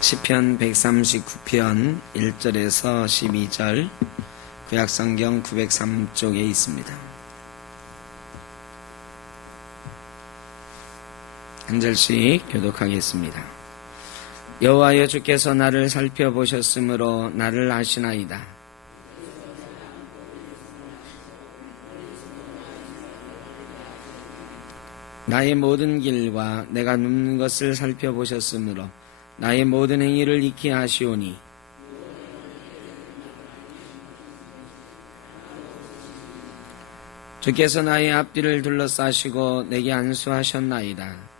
시편 139편 1절에서 12절 구약성경 903쪽에 있습니다. 한 절씩 교독하겠습니다. 여호와여, 주께서 나를 살펴보셨으므로 나를 아시나이다. 나의 모든 길과 내가 눕는 것을 살펴보셨으므로 나의 모든 행위를 익히 아시오니 주께서 나의 앞뒤를 둘러싸시고 내게 안수하셨나이다.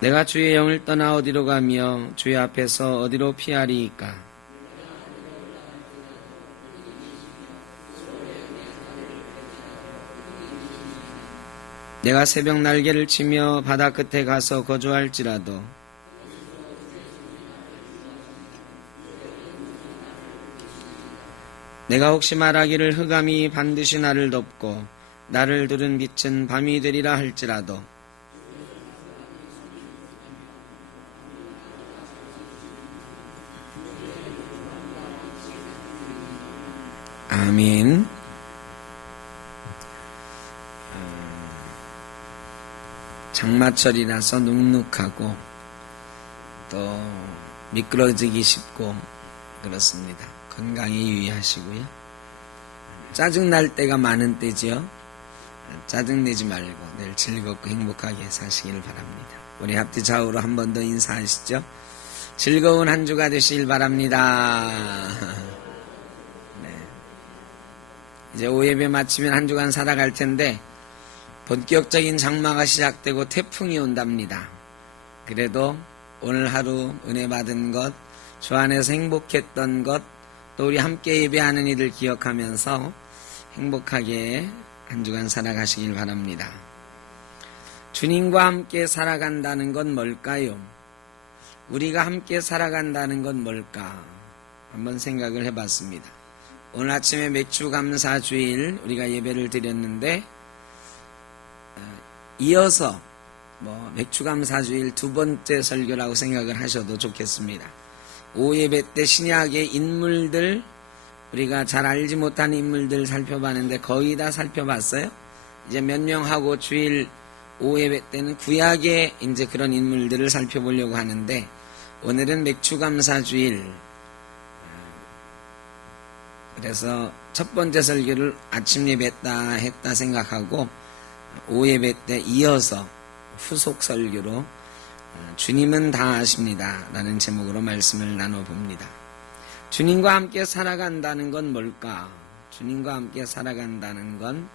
내가 주의 영을 떠나 어디로 가며 주의 앞에서 어디로 피하리이까. 내가 새벽 날개를 치며 바다 끝에 가서 거주할지라도 내가 혹시 말하기를 흑암이 반드시 나를 덮고 나를 두른 빛은 밤이 되리라 할지라도 아멘. 장마철이라서 눅눅하고 또 미끄러지기 쉽고 그렇습니다. 건강에 유의하시고요. 짜증날 때가 많은 때지요. 짜증내지 말고 늘 즐겁고 행복하게 사시길 바랍니다. 우리 앞뒤 좌우로 한 번 더 인사하시죠. 즐거운 한 주가 되시길 바랍니다. 네. 이제 오예배 마치면 한 주간 살아갈 텐데 본격적인 장마가 시작되고 태풍이 온답니다. 그래도 오늘 하루 은혜 받은 것, 주 안에서 행복했던 것, 또 우리 함께 예배하는 이들 기억하면서 행복하게 한 주간 살아가시길 바랍니다. 주님과 함께 살아간다는 건 뭘까요? 우리가 함께 살아간다는 건 뭘까? 한번 생각을 해봤습니다. 오늘 아침에 맥주감사주일 우리가 예배를 드렸는데 이어서 맥주감사주일 두 번째 설교라고 생각을 하셔도 좋겠습니다. 오예배 때 신약의 인물들, 우리가 잘 알지 못한 인물들 살펴봤는데 거의 다 살펴봤어요. 이제 몇 명하고 주일 오예배 때는 구약의 이제 그런 인물들을 살펴보려고 하는데 오늘은 맥주감사주일, 그래서 첫 번째 설교를 아침 예배 했다 생각하고 오예배 때 이어서 후속 설교로 주님은 다 아십니다 라는 제목으로 말씀을 나눠봅니다. 주님과 함께 살아간다는 건 뭘까? 주님과 함께 살아간다는 건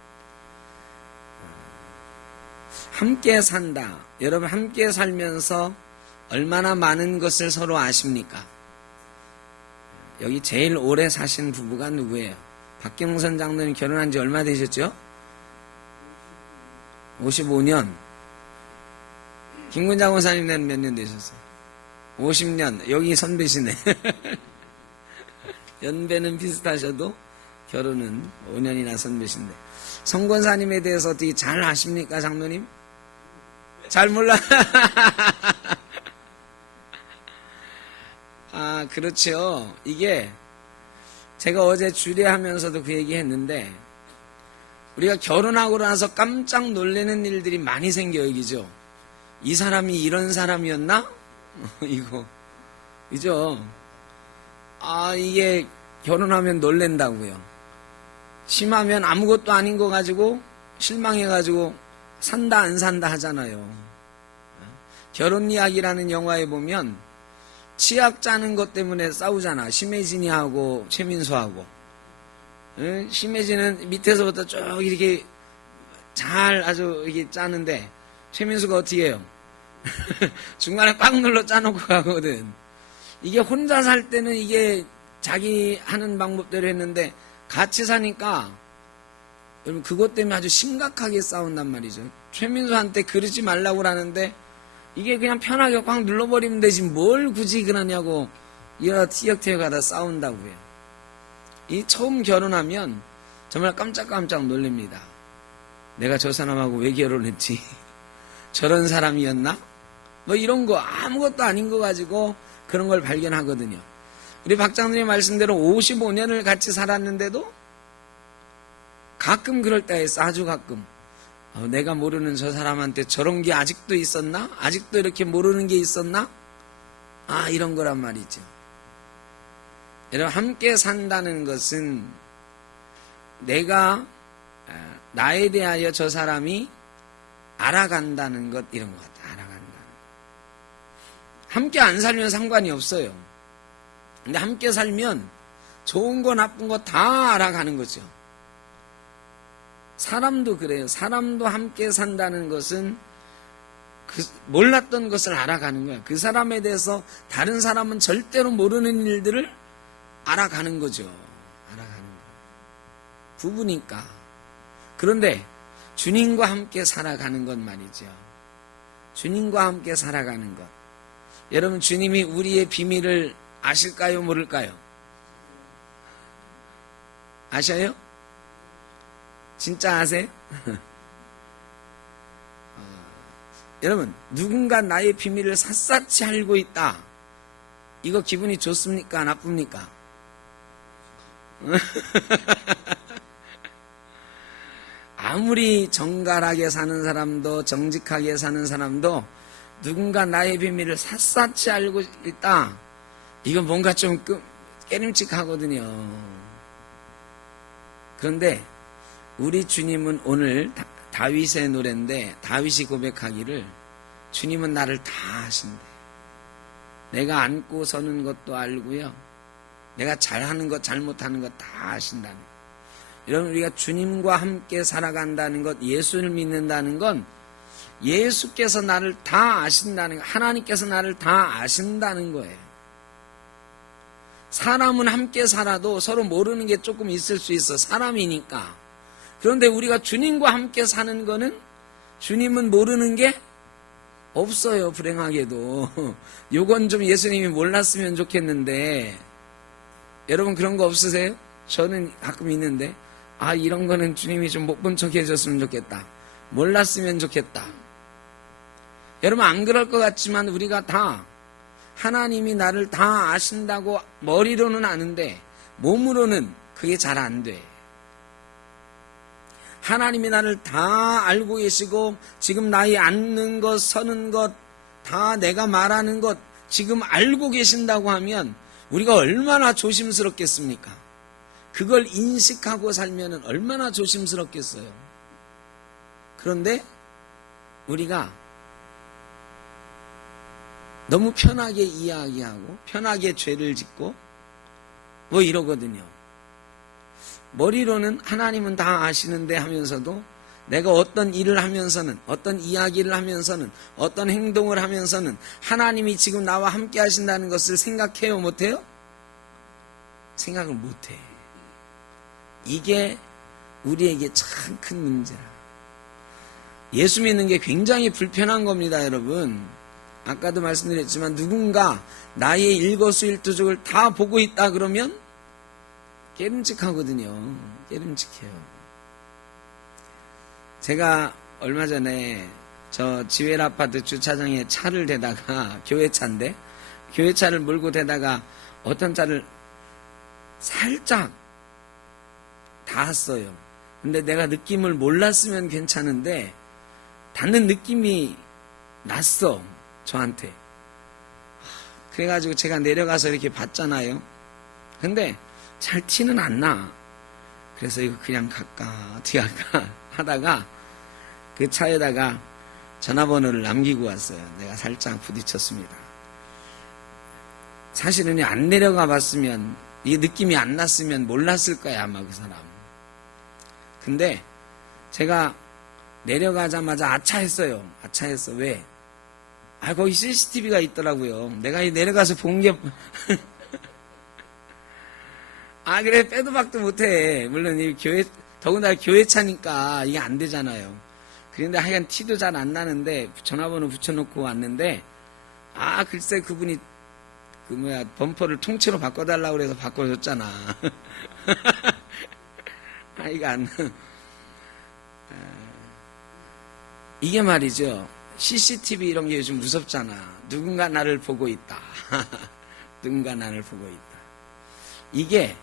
함께 산다. 여러분 함께 살면서 얼마나 많은 것을 서로 아십니까? 여기 제일 오래 사신 부부가 누구예요? 박경선 장로님 결혼한 지 얼마 되셨죠? 55년. 김군장 원사님은 몇 년 되셨어요? 50년. 여기 선배시네. 연배는 비슷하셔도 결혼은 5년이나 선배신데. 성권사님에 대해서 어떻게 잘 아십니까, 장로님? 잘 몰라. 아, 그렇죠. 이게 제가 어제 주례하면서도 그 얘기 했는데 우리가 결혼하고 나서 깜짝 놀라는 일들이 많이 생겨요, 이죠? 이 사람이 이런 사람이었나? 이거. 그죠? 아, 이게 결혼하면 놀랜다고요. 심하면 아무것도 아닌 거 가지고 실망해가지고 산다 안 산다 하잖아요. 결혼 이야기라는 영화에 보면 치약 짜는 것 때문에 싸우잖아. 심혜진이하고 최민수하고. 심혜진은 밑에서부터 쭉 이렇게 잘 아주 이렇게 짜는데 최민수가 어떻게 해요? 중간에 꽉 눌러 짜놓고 가거든. 이게 혼자 살 때는 이게 자기 하는 방법대로 했는데 같이 사니까 여러분 그것 때문에 아주 심각하게 싸운단 말이죠. 최민수한테 그러지 말라고 하는데 이게 그냥 편하게 꽉 눌러버리면 되지 뭘 굳이 그러냐고 이러 티격태격 하다 싸운다고요. 이 처음 결혼하면 정말 깜짝깜짝 놀랍니다. 내가 저 사람하고 왜 결혼했지? 저런 사람이었나? 뭐 이런 거 아무것도 아닌 거 가지고 그런 걸 발견하거든요. 우리 박장님의 말씀대로 55년을 같이 살았는데도 가끔 그럴 때가 있어. 아주 가끔. 내가 모르는 저 사람한테 저런 게 아직도 있었나? 아직도 이렇게 모르는 게 있었나? 이런 거란 말이죠. 여러분, 함께 산다는 것은 내가 나에 대하여 저 사람이 알아간다는 것, 이런 것 같아요. 알아간다는 것. 함께 안 살면 상관이 없어요. 근데 함께 살면 좋은 거 나쁜 거 다 알아가는 거죠. 사람도 그래요. 사람도 함께 산다는 것은 몰랐던 것을 알아가는 거예요. 그 사람에 대해서 다른 사람은 절대로 모르는 일들을 알아가는 거죠. 알아가는 거. 부부니까. 그런데 주님과 함께 살아가는 것 말이죠. 주님과 함께 살아가는 것. 여러분, 주님이 우리의 비밀을 아실까요? 모를까요? 아셔요? 진짜 아세요? 여러분, 누군가 나의 비밀을 샅샅이 알고 있다. 이거 기분이 좋습니까? 나쁩니까? 아무리 정갈하게 사는 사람도 정직하게 사는 사람도 누군가 나의 비밀을 샅샅이 알고 있다. 이건 뭔가 좀 깨림칙하거든요. 그런데 우리 주님은 오늘 다윗의 노래인데 다윗이 고백하기를 주님은 나를 다 아신대. 내가 앉고 서는 것도 알고요. 내가 잘하는 것 잘못하는 것 다 아신다는 것. 여러분, 우리가 주님과 함께 살아간다는 것, 예수를 믿는다는 건 예수께서 나를 다 아신다는 것, 하나님께서 나를 다 아신다는 거예요. 사람은 함께 살아도 서로 모르는 게 조금 있을 수 있어. 사람이니까. 그런데 우리가 주님과 함께 사는 거는 주님은 모르는 게 없어요. 불행하게도. 요건 좀 예수님이 몰랐으면 좋겠는데 여러분 그런 거 없으세요? 저는 가끔 있는데 이런 거는 주님이 좀 못 본 척 해줬으면 좋겠다. 몰랐으면 좋겠다. 여러분 안 그럴 것 같지만 우리가 다 하나님이 나를 다 아신다고 머리로는 아는데 몸으로는 그게 잘 안 돼. 하나님이 나를 다 알고 계시고 지금 나의 앉는 것, 서는 것, 다 내가 말하는 것 지금 알고 계신다고 하면 우리가 얼마나 조심스럽겠습니까? 그걸 인식하고 살면 얼마나 조심스럽겠어요. 그런데 우리가 너무 편하게 이야기하고 편하게 죄를 짓고 뭐 이러거든요. 머리로는 하나님은 다 아시는데 하면서도 내가 어떤 일을 하면서는 어떤 이야기를 하면서는 어떤 행동을 하면서는 하나님이 지금 나와 함께 하신다는 것을 생각해요? 못해요? 생각을 못해. 이게 우리에게 참 큰 문제라. 예수 믿는 게 굉장히 불편한 겁니다, 여러분. 아까도 말씀드렸지만 누군가 나의 일거수일투족을 다 보고 있다 그러면 깨름칙하거든요. 깨름칙해요. 제가 얼마 전에 저 지웰 아파트 주차장에 차를 대다가 교회 차인데 교회 차를 몰고 대다가 어떤 차를 살짝 닿았어요. 근데 내가 느낌을 몰랐으면 괜찮은데 닿는 느낌이 났어. 저한테. 그래가지고 제가 내려가서 이렇게 봤잖아요. 근데 잘 티는 안 나. 그래서 이거 그냥 갈까 어떻게 할까 하다가 그 차에다가 전화번호를 남기고 왔어요. 내가 살짝 부딪혔습니다. 사실은 안 내려가 봤으면 이 느낌이 안 났으면 몰랐을 거야 아마 그 사람. 근데 제가 내려가자마자 아차했어요. 아차했어. 왜? 거기 CCTV가 있더라고요. 내가 내려가서 본 게 그래 빼도 박도 못해. 물론 이 교회 더군다나 교회 차니까 이게 안 되잖아요. 그런데 하여간 티도 잘 안 나는데 전화번호 붙여놓고 왔는데 글쎄 그분이 범퍼를 통째로 바꿔달라고 그래서 바꿔줬잖아. 이거 안 이게 말이죠. CCTV 이런 게 요즘 무섭잖아. 누군가 나를 보고 있다. 누군가 나를 보고 있다. 이게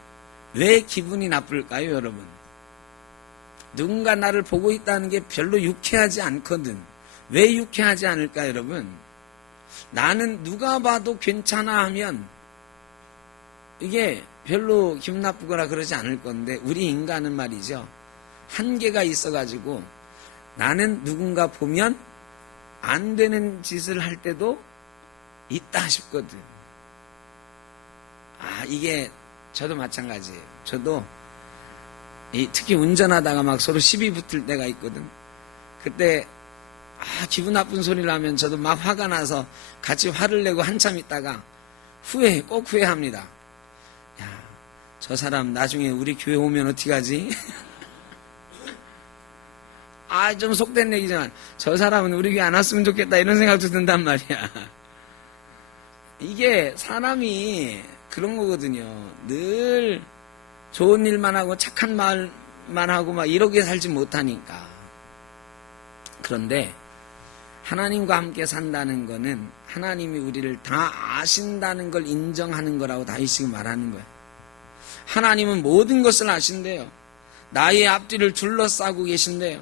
왜 기분이 나쁠까요, 여러분? 누군가 나를 보고 있다는 게 별로 유쾌하지 않거든. 왜 유쾌하지 않을까, 여러분? 나는 누가 봐도 괜찮아 하면 이게 별로 기분 나쁘거나 그러지 않을 건데, 우리 인간은 말이죠. 한계가 있어가지고 나는 누군가 보면 안 되는 짓을 할 때도 있다 싶거든. 이게 저도 마찬가지예요. 저도 특히 운전하다가 막 서로 시비 붙을 때가 있거든. 그때 기분 나쁜 소리를 하면 저도 막 화가 나서 같이 화를 내고 한참 있다가 꼭 후회합니다. 야, 저 사람 나중에 우리 교회 오면 어떻게 하지? 좀 속된 얘기지만 저 사람은 우리 교회 안 왔으면 좋겠다 이런 생각도 든단 말이야. 이게 사람이 그런 거거든요. 늘 좋은 일만 하고 착한 말만 하고 막 이렇게 살지 못하니까. 그런데 하나님과 함께 산다는 거는 하나님이 우리를 다 아신다는 걸 인정하는 거라고 다윗이 말하는 거예요. 하나님은 모든 것을 아신대요. 나의 앞뒤를 둘러싸고 계신대요.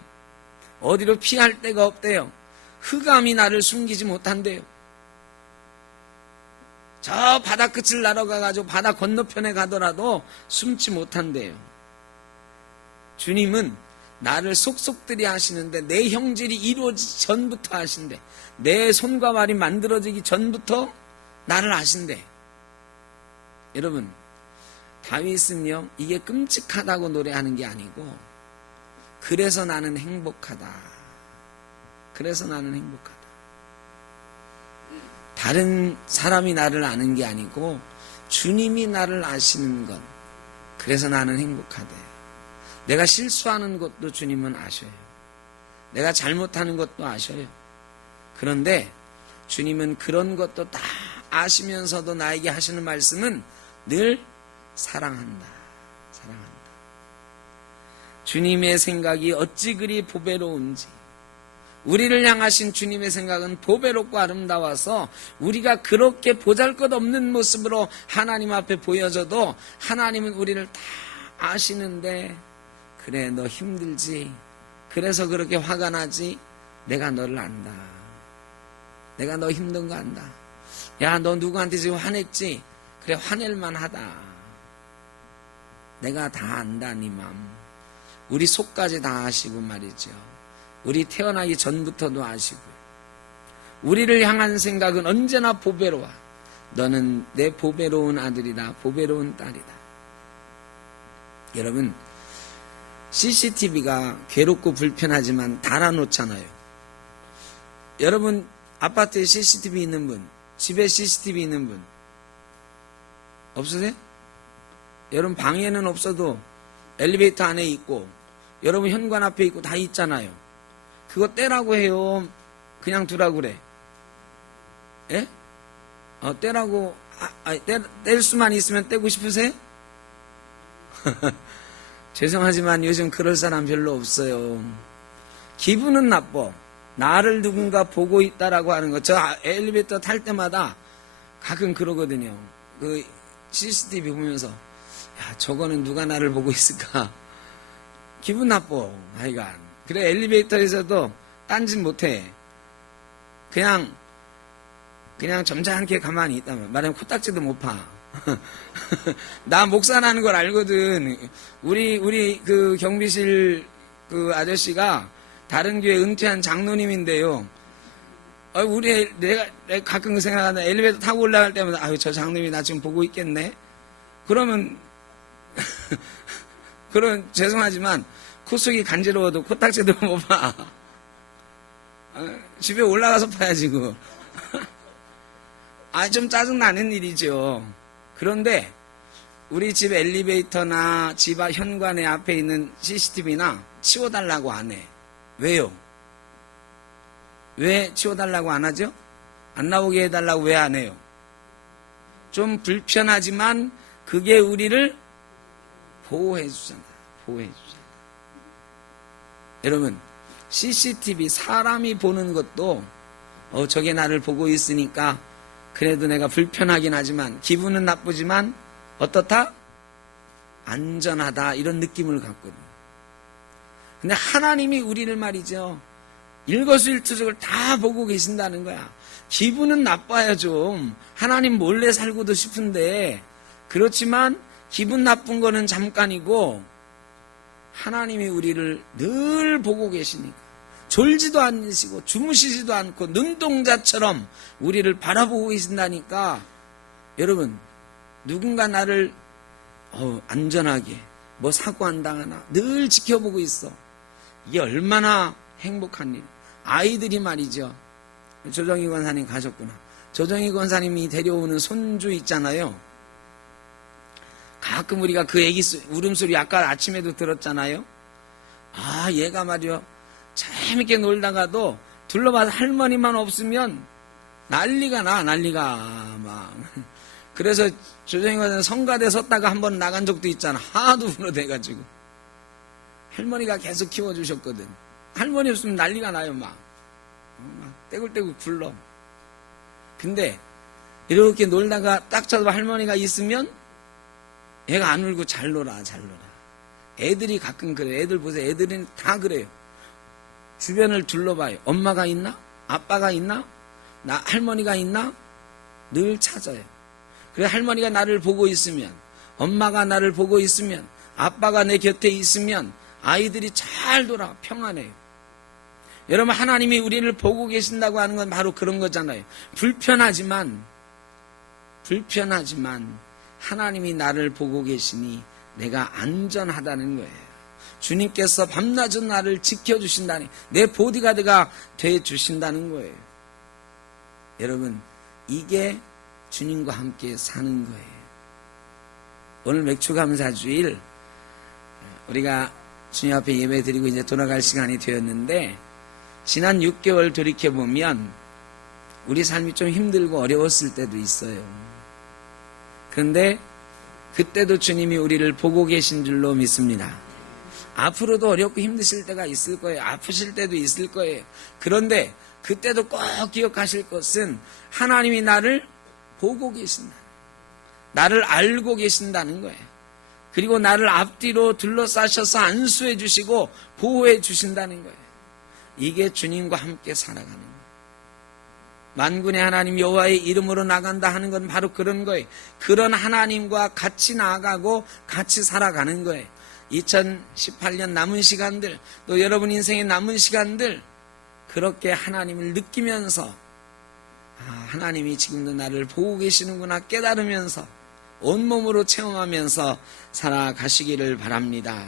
어디로 피할 데가 없대요. 흑암이 나를 숨기지 못한대요. 저 바다 끝을 날아가가지고 바다 건너편에 가더라도 숨지 못한대요. 주님은 나를 속속들이 아시는데 내 형질이 이루어지기 전부터 아신대. 내 손과 발이 만들어지기 전부터 나를 아신대. 여러분, 다윗은요, 이게 끔찍하다고 노래하는 게 아니고 그래서 나는 행복하다. 그래서 나는 행복하다. 다른 사람이 나를 아는 게 아니고 주님이 나를 아시는 것. 그래서 나는 행복하대. 내가 실수하는 것도 주님은 아셔요. 내가 잘못하는 것도 아셔요. 그런데 주님은 그런 것도 다 아시면서도 나에게 하시는 말씀은 늘 사랑한다. 사랑한다. 주님의 생각이 어찌 그리 보배로운지. 우리를 향하신 주님의 생각은 보배롭고 아름다워서 우리가 그렇게 보잘것없는 모습으로 하나님 앞에 보여져도 하나님은 우리를 다 아시는데, 그래 너 힘들지, 그래서 그렇게 화가 나지, 내가 너를 안다. 내가 너 힘든 거 안다. 야, 너 누구한테 지금 화냈지? 그래, 화낼만 하다. 내가 다 안다. 네 마음 우리 속까지 다 아시고 말이죠. 우리 태어나기 전부터도 아시고요. 우리를 향한 생각은 언제나 보배로워. 너는 내 보배로운 아들이다. 보배로운 딸이다. 여러분, CCTV가 괴롭고 불편하지만 달아놓잖아요. 여러분, 아파트에 CCTV 있는 분, 집에 CCTV 있는 분 없으세요? 여러분 방에는 없어도 엘리베이터 안에 있고 여러분 현관 앞에 있고 다 있잖아요. 그거 떼라고 해요? 그냥 두라고 그래? 예? 떼라고, 뗄 수만 있으면 떼고 싶으세요? 죄송하지만 요즘 그럴 사람 별로 없어요. 기분은 나빠. 나를 누군가 보고 있다라고 하는 거. 저 엘리베이터 탈 때마다 가끔 그러거든요. 그 CCTV 보면서, 야, 저거는 누가 나를 보고 있을까? 기분 나빠, 하여간. 그래, 엘리베이터에서도 딴짓 못해. 그냥 점잖게 가만히 있다면. 말하면 코딱지도 못 파. 나 목사라는 걸 알거든. 우리 그 경비실 그 아저씨가 다른 교회 은퇴한 장로님인데요. 내가 가끔 그 생각하다 엘리베이터 타고 올라갈 때마다, 저 장로님이 나 지금 보고 있겠네? 그러면 죄송하지만 코 속이 간지러워도 코딱지도 못 봐. 집에 올라가서 파야지, 그거. 좀 짜증나는 일이죠. 그런데 우리 집 엘리베이터나 집 현관에 앞에 있는 CCTV나 치워달라고 안 해. 왜요? 왜 치워달라고 안 하죠? 안 나오게 해달라고 왜 안 해요? 좀 불편하지만 그게 우리를 보호해 주잖아. 보호해 주잖아. 여러분, CCTV 사람이 보는 것도 저게 나를 보고 있으니까 그래도 내가 불편하긴 하지만 기분은 나쁘지만 어떻다? 안전하다 이런 느낌을 갖거든요. 근데 하나님이 우리를 말이죠. 일거수일투족을 다 보고 계신다는 거야. 기분은 나빠야 좀 하나님 몰래 살고도 싶은데 그렇지만 기분 나쁜 거는 잠깐이고 하나님이 우리를 늘 보고 계시니까 졸지도 않으시고 주무시지도 않고 눈동자처럼 우리를 바라보고 계신다니까 여러분 누군가 나를 안전하게 뭐 사고 안 당하나 늘 지켜보고 있어. 이게 얼마나 행복한 일. 아이들이 말이죠. 조정희 권사님 가셨구나. 조정희 권사님이 데려오는 손주 있잖아요. 가끔 우리가 그 애기 울음소리 아까 아침에도 들었잖아요. 얘가 말이요. 재밌게 놀다가도 둘러봐서 할머니만 없으면 난리가 막. 그래서 조정희 권사님 성가대 섰다가 한번 나간 적도 있잖아. 하도 불어대가지고. 할머니가 계속 키워주셨거든. 할머니 없으면 난리가 나요, 막 떼굴떼굴 굴러. 근데 이렇게 놀다가 딱 쳐도 할머니가 있으면 애가 안 울고 잘 놀아. 애들이 가끔 그래. 애들 보세요. 애들은 다 그래요. 주변을 둘러봐요. 엄마가 있나? 아빠가 있나? 할머니가 있나? 늘 찾아요. 그래 할머니가 나를 보고 있으면, 엄마가 나를 보고 있으면, 아빠가 내 곁에 있으면 아이들이 잘 돌아 평안해요. 여러분 하나님이 우리를 보고 계신다고 하는 건 바로 그런 거잖아요. 불편하지만 하나님이 나를 보고 계시니 내가 안전하다는 거예요. 주님께서 밤낮은 나를 지켜주신다니 내 보디가드가 되어주신다는 거예요. 여러분 이게 주님과 함께 사는 거예요. 오늘 맥주감사주일 우리가 주님 앞에 예배 드리고 이제 돌아갈 시간이 되었는데 지난 6개월 돌이켜보면 우리 삶이 좀 힘들고 어려웠을 때도 있어요. 그런데 그때도 주님이 우리를 보고 계신 줄로 믿습니다. 앞으로도 어렵고 힘드실 때가 있을 거예요. 아프실 때도 있을 거예요. 그런데 그때도 꼭 기억하실 것은 하나님이 나를 보고 계신다. 나를 알고 계신다는 거예요. 그리고 나를 앞뒤로 둘러싸셔서 안수해 주시고 보호해 주신다는 거예요. 이게 주님과 함께 살아가는 거예요. 만군의 하나님 여호와의 이름으로 나간다 하는 건 바로 그런 거예요. 그런 하나님과 같이 나아가고 같이 살아가는 거예요. 2018년 남은 시간들 또 여러분 인생의 남은 시간들 그렇게 하나님을 느끼면서 하나님이 지금도 나를 보고 계시는구나 깨달으면서 온몸으로 체험하면서 살아가시기를 바랍니다.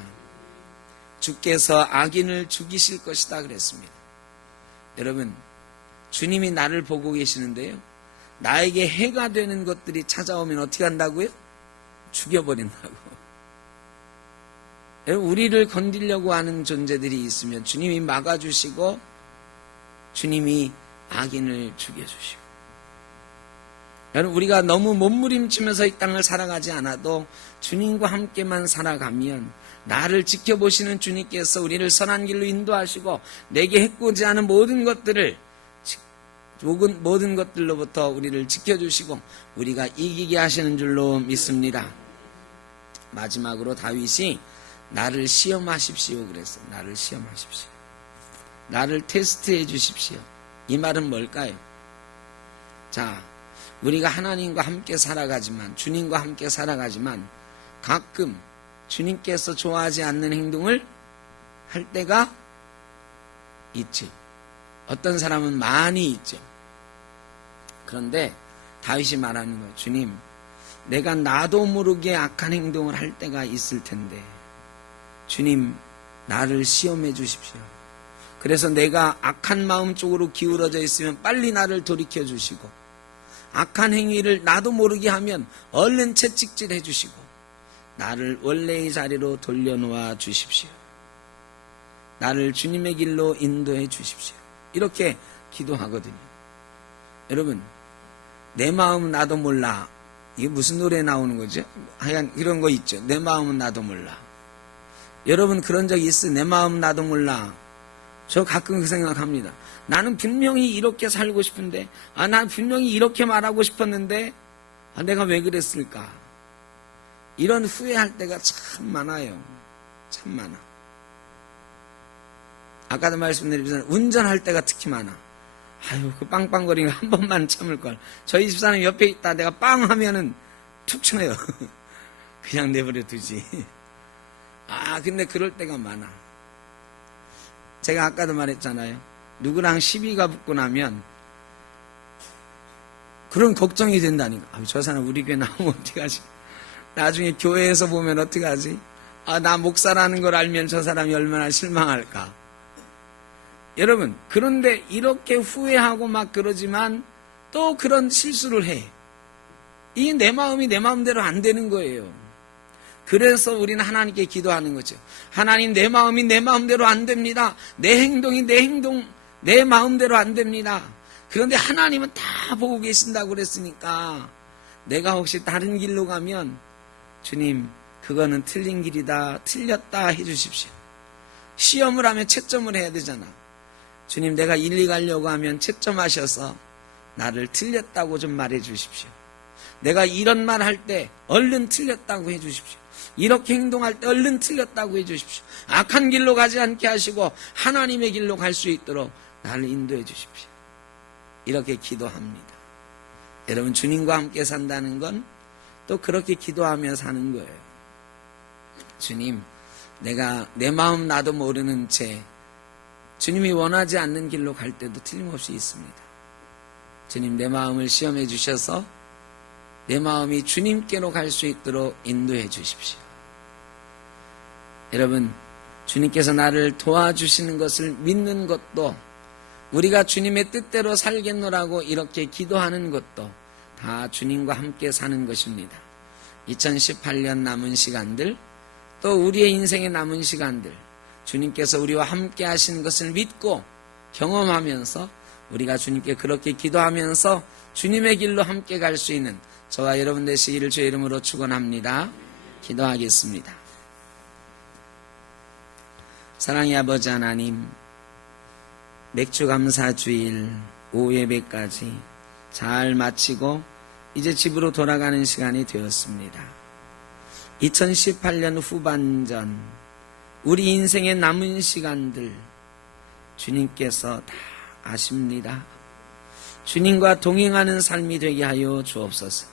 주께서 악인을 죽이실 것이다 그랬습니다. 여러분 주님이 나를 보고 계시는데요. 나에게 해가 되는 것들이 찾아오면 어떻게 한다고요? 죽여버린다고. 여러분 우리를 건드리려고 하는 존재들이 있으면 주님이 막아주시고 주님이 악인을 죽여주시고 여러분 우리가 너무 몸부림치면서 이 땅을 살아가지 않아도 주님과 함께만 살아가면 나를 지켜보시는 주님께서 우리를 선한 길로 인도하시고 내게 해코지 않은 모든 것들로부터 우리를 지켜주시고 우리가 이기게 하시는 줄로 믿습니다. 마지막으로 다윗이 나를 시험하십시오 그랬어요. 나를 시험하십시오. 나를 테스트해 주십시오. 이 말은 뭘까요? 자, 우리가 하나님과 함께 살아가지만 주님과 함께 살아가지만 가끔 주님께서 좋아하지 않는 행동을 할 때가 있죠. 어떤 사람은 많이 있죠. 그런데 다윗이 말하는 거예요. 주님, 내가 나도 모르게 악한 행동을 할 때가 있을 텐데 주님, 나를 시험해 주십시오. 그래서 내가 악한 마음 쪽으로 기울어져 있으면 빨리 나를 돌이켜 주시고 악한 행위를 나도 모르게 하면 얼른 채찍질 해주시고 나를 원래의 자리로 돌려놓아 주십시오. 나를 주님의 길로 인도해 주십시오. 이렇게 기도하거든요. 여러분 내 마음은 나도 몰라. 이게 무슨 노래에 나오는 거죠? 하여간 이런 거 있죠. 내 마음은 나도 몰라. 여러분 그런 적 있어요? 내 마음은 나도 몰라. 저 가끔 그 생각합니다. 나는 분명히 이렇게 살고 싶은데, 난 분명히 이렇게 말하고 싶었는데, 내가 왜 그랬을까? 이런 후회할 때가 참 많아요. 참 많아. 아까도 말씀드렸지만 운전할 때가 특히 많아. 아유, 그 빵빵거리는 거 한 번만 참을걸. 저희 집사람 옆에 있다 내가 빵 하면은 툭 쳐요. 그냥 내버려 두지. 근데 그럴 때가 많아. 제가 아까도 말했잖아요. 누구랑 시비가 붙고 나면 그런 걱정이 된다니까. 저 사람 우리 교회 나오면 어떡하지? 나중에 교회에서 보면 어떡하지? 나 목사라는 걸 알면 저 사람이 얼마나 실망할까? 여러분, 그런데 이렇게 후회하고 막 그러지만 또 그런 실수를 해. 이 내 마음이 내 마음대로 안 되는 거예요. 그래서 우리는 하나님께 기도하는 거죠. 하나님, 내 마음이 내 마음대로 안 됩니다. 내 행동이 내 마음대로 안 됩니다. 그런데 하나님은 다 보고 계신다고 그랬으니까 내가 혹시 다른 길로 가면 주님, 그거는 틀린 길이다, 틀렸다 해주십시오. 시험을 하면 채점을 해야 되잖아. 주님, 내가 1, 2 가려고 하면 채점하셔서 나를 틀렸다고 좀 말해 주십시오. 내가 이런 말 할 때 얼른 틀렸다고 해 주십시오. 이렇게 행동할 때 얼른 틀렸다고 해 주십시오. 악한 길로 가지 않게 하시고 하나님의 길로 갈 수 있도록 나를 인도해 주십시오. 이렇게 기도합니다. 여러분, 주님과 함께 산다는 건 또 그렇게 기도하며 사는 거예요. 주님, 내가 내 마음 나도 모르는 채 주님이 원하지 않는 길로 갈 때도 틀림없이 있습니다. 주님, 내 마음을 시험해 주셔서 내 마음이 주님께로 갈 수 있도록 인도해 주십시오. 여러분, 주님께서 나를 도와주시는 것을 믿는 것도, 우리가 주님의 뜻대로 살겠노라고 이렇게 기도하는 것도 다 주님과 함께 사는 것입니다. 2018년 남은 시간들, 또 우리의 인생의 남은 시간들, 주님께서 우리와 함께 하시는 것을 믿고 경험하면서 우리가 주님께 그렇게 기도하면서 주님의 길로 함께 갈 수 있는 저와 여러분 되시기를 주의 이름으로 축원합니다. 기도하겠습니다. 사랑의 아버지 하나님, 맥주 감사 주일 오후 예배까지 잘 마치고 이제 집으로 돌아가는 시간이 되었습니다. 2018년 후반전 우리 인생의 남은 시간들 주님께서 다 아십니다. 주님과 동행하는 삶이 되게 하여 주옵소서.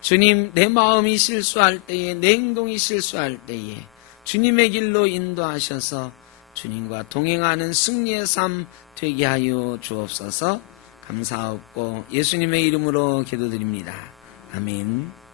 주님, 내 마음이 실수할 때에, 내 행동이 실수할 때에 주님의 길로 인도하셔서 주님과 동행하는 승리의 삶 되게 하여 주옵소서. 감사하옵고 예수님의 이름으로 기도드립니다. 아멘.